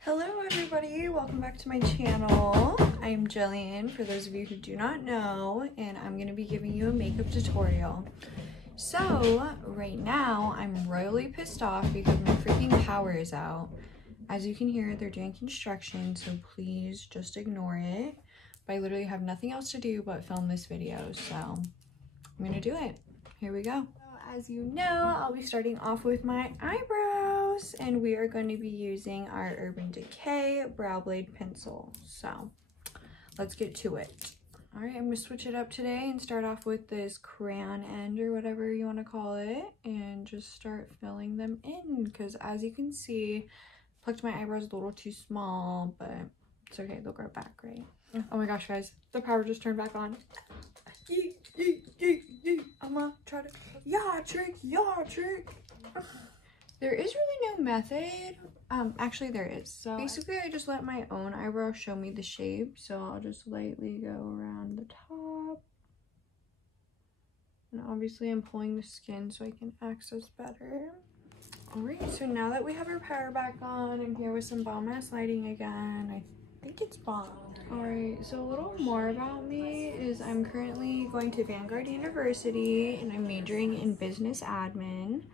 Hello everybody, welcome back to my channel. I'm Jillian, for those of you who do not know, and I'm going to be giving you a makeup tutorial. So, right now, I'm royally pissed off because my freaking power is out. As you can hear, they're doing construction, so please just ignore it. But I literally have nothing else to do but film this video, so I'm going to do it. Here we go. As you know, I'll be starting off with my eyebrows, and we are going to be using our Urban Decay Brow Blade Pencil. So, let's get to it. Alright, I'm going to switch it up today and start off with this crayon end, or whatever you want to call it, and just start filling them in, because as you can see, I plucked my eyebrows a little too small, but it's okay, they'll grow back, right? Oh my gosh, guys, the power just turned back on. I'm gonna try to yaw trick. There is really no method. Actually there is. So basically I just let my own eyebrow show me the shape, so I'll just lightly go around the top, and obviously I'm pulling the skin so I can access better. Alright, so now that we have our power back on, I'm here with some bomb ass lighting again. I think it's bomb. Alright, so a little more about me is I'm currently going to Vanguard University and I'm majoring in business admin.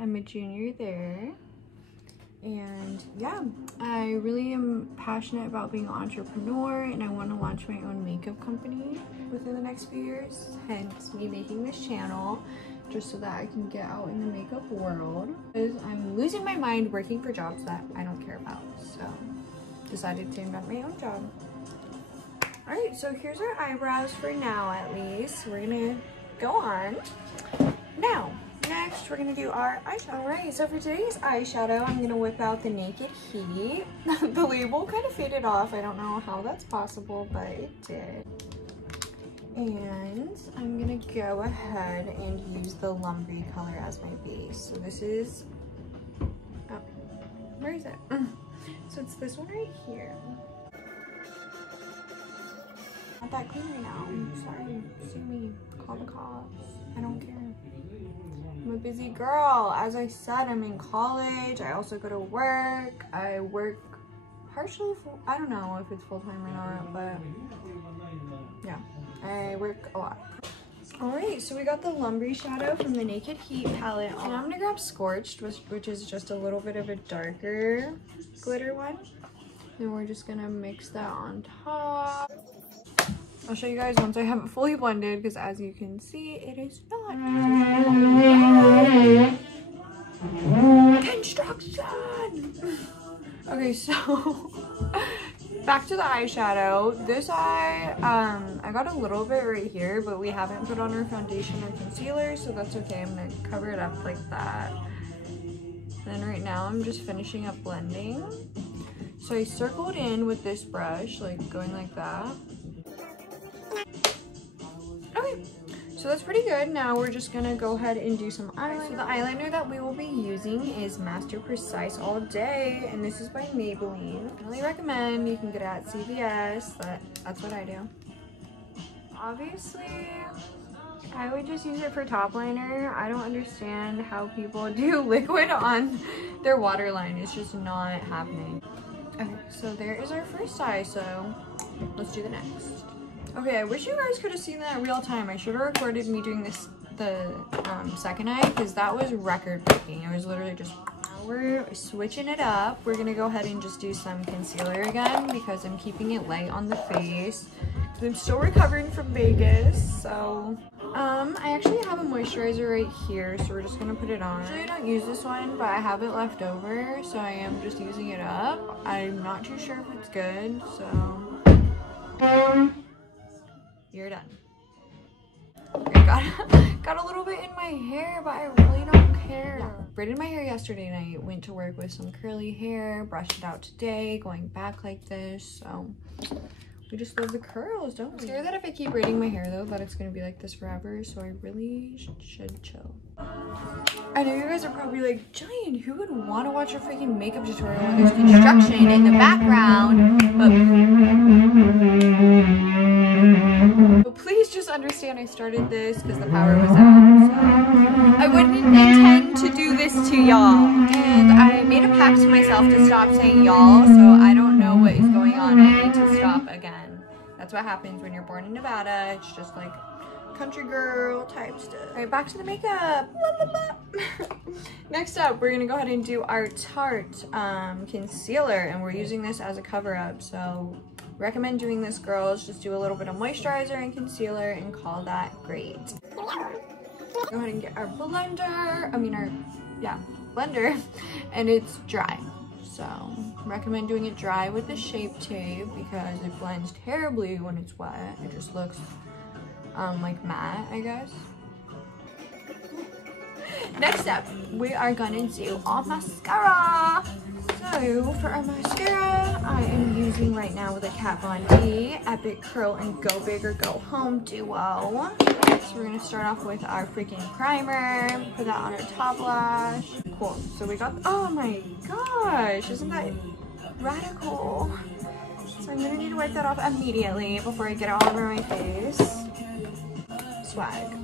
I'm a junior there. And yeah, I really am passionate about being an entrepreneur, and I want to launch my own makeup company within the next few years, hence me making this channel, just so that I can get out in the makeup world. Because I'm losing my mind working for jobs that I don't care about, so decided to invent my own job. Alright, so here's our eyebrows for now, at least. We're gonna go on. Now, next we're gonna do our eyeshadow. Alright, so for today's eyeshadow, I'm gonna whip out the Naked Heat. The label kind of faded off. I don't know how that's possible, but it did. And I'm gonna go ahead and use the Lumbry color as my base. So this is, oh, where is it? So it's this one right here. Not that clean right now. I'm sorry. Sue me. Call the cops. I don't care. I'm a busy girl. As I said, I'm in college. I also go to work. I work partially full. I don't know if it's full-time or not, but yeah, I work a lot. Alright, so we got the Lumbry shadow from the Naked Heat palette. And I'm gonna grab Scorched, which is just a little bit of a darker glitter one. And we're just gonna mix that on top. I'll show you guys once I have it fully blended, because as you can see, it is not. Construction! Okay, so back to the eyeshadow. This eye, I got a little bit right here, but we haven't put on our foundation or concealer, so that's okay. I'm gonna cover it up like that. And then right now I'm just finishing up blending. So I circled in with this brush, like going like that. Okay, so that's pretty good. Now we're just gonna go ahead and do some eyeliner. So the eyeliner that we will be using is Master Precise All Day, and this is by Maybelline. I really recommend. You can get it at CVS, but that's what I do. Obviously, I would just use it for top liner. I don't understand how people do liquid on their waterline. It's just not happening. Okay, so there is our first eye, so let's do the next. Okay, I wish you guys could have seen that in real time. I should have recorded me doing this, the second eye, because that was record breaking. It was literally just, we're switching it up. We're gonna go ahead and just do some concealer again, because I'm keeping it light on the face. I'm still recovering from Vegas, so I actually have a moisturizer right here, so we're just gonna put it on. Usually I don't use this one, but I have it left over, so I am just using it up. I'm not too sure if it's good, so you're done. I got a little bit in my hair, but I really don't care. Yeah. Braided my hair yesterday night, went to work with some curly hair, brushed it out today, going back like this, so we just love the curls, don't we? I'm scared that if I keep braiding my hair though, that it's gonna be like this forever, so I really should chill. I know you guys are probably like, Jillian, who would want to watch a freaking makeup tutorial when there's construction in the background? But please just understand I started this because the power was out. So I wouldn't intend to do this to y'all. And I made a pact to myself to stop saying y'all, so I don't know what is going on. I need to stop again. That's what happens when you're born in Nevada. It's just like country girl type stuff. All right, back to the makeup. Next up, we're gonna go ahead and do our Tarte concealer, and we're using this as a cover-up. So recommend doing this, girls. Just do a little bit of moisturizer and concealer and call that great. Go ahead and get our blender. Blender, and it's dry. So recommend doing it dry with the Shape Tape because it blends terribly when it's wet. It just looks like matte, I guess. Next up, we are gonna do our mascara. So for our mascara, I am using right now with a Kat Von D Epic Curl and Go Big or Go Home duo. So we're gonna start off with our freaking primer, put that on our top lash. Cool, so we got, oh my gosh, isn't that radical? So I'm gonna need to wipe that off immediately before I get it all over my face. Swag.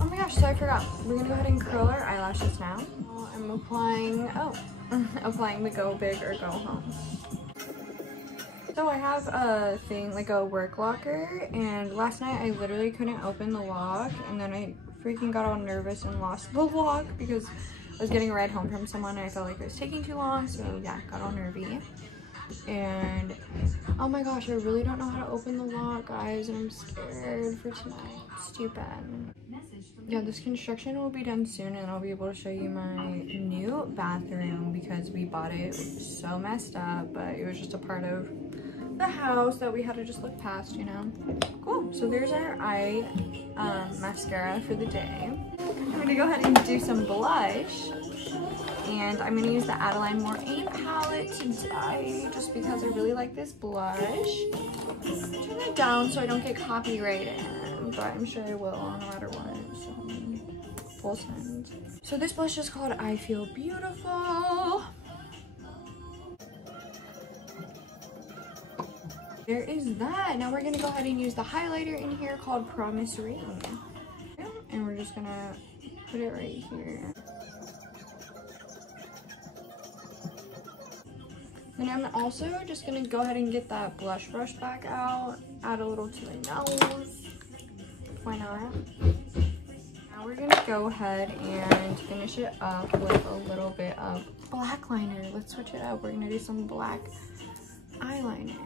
Oh my gosh, so I forgot. We're gonna go ahead and curl our eyelashes now. I'm applying, applying the Go Big or Go Home. So I have a thing, like a work locker, and last night I literally couldn't open the lock, and then I freaking got all nervous and lost the lock because I was getting a ride home from someone and I felt like it was taking too long, so yeah, got all nervy. And oh my gosh, I really don't know how to open the lock, guys, and I'm scared for tonight. Stupid. Yeah, this construction will be done soon and I'll be able to show you my new bathroom because we bought it so messed up, but it was just a part of the house that we had to just look past, you know. Cool, so there's our eye mascara for the day. I'm gonna go ahead and do some blush, and I'm gonna use the Eyeliner More palette today just because I really like this blush. Turn it down so I don't get copyrighted, but I'm sure I will no matter what, so full send. So this blush is called I Feel Beautiful. There is that. Now we're gonna go ahead and use the highlighter in here called Promise Ring. And we're just gonna put it right here. Then I'm also just gonna go ahead and get that blush brush back out, add a little to the nose. Why not? Now we're gonna go ahead and finish it up with a little bit of black liner. Let's switch it up. We're gonna do some black eyeliner.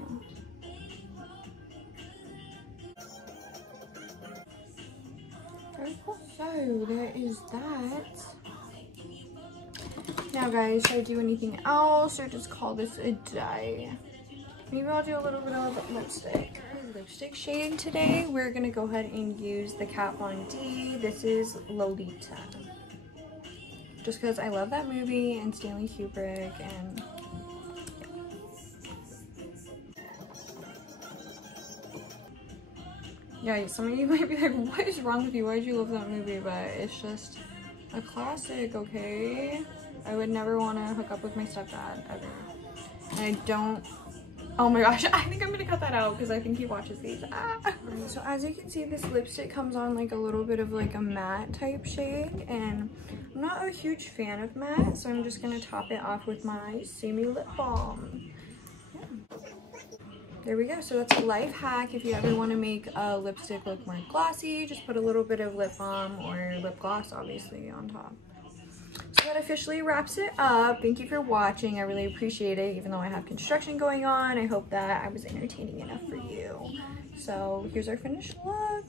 Very cool. So there is that. Now guys, should I do anything else or just call this a day? Maybe I'll do a little bit of lipstick. Lipstick shade today, we're gonna go ahead and use the Kat Von D. This is Lolita. Just because I love that movie and Stanley Kubrick, and yeah, some of you might be like, what is wrong with you? Why did you love that movie? But it's just a classic, okay? I would never want to hook up with my stepdad, ever. And I don't, oh my gosh, I think I'm going to cut that out because I think he watches these. Ah. So as you can see, this lipstick comes on like a little bit of like a matte type shade. And I'm not a huge fan of matte, so I'm just going to top it off with my See Me lip balm. There we go. So that's a life hack. If you ever want to make a lipstick look more glossy, just put a little bit of lip balm or lip gloss, obviously, on top. So that officially wraps it up. Thank you for watching. I really appreciate it, even though I have construction going on. I hope that I was entertaining enough for you. So here's our finished look.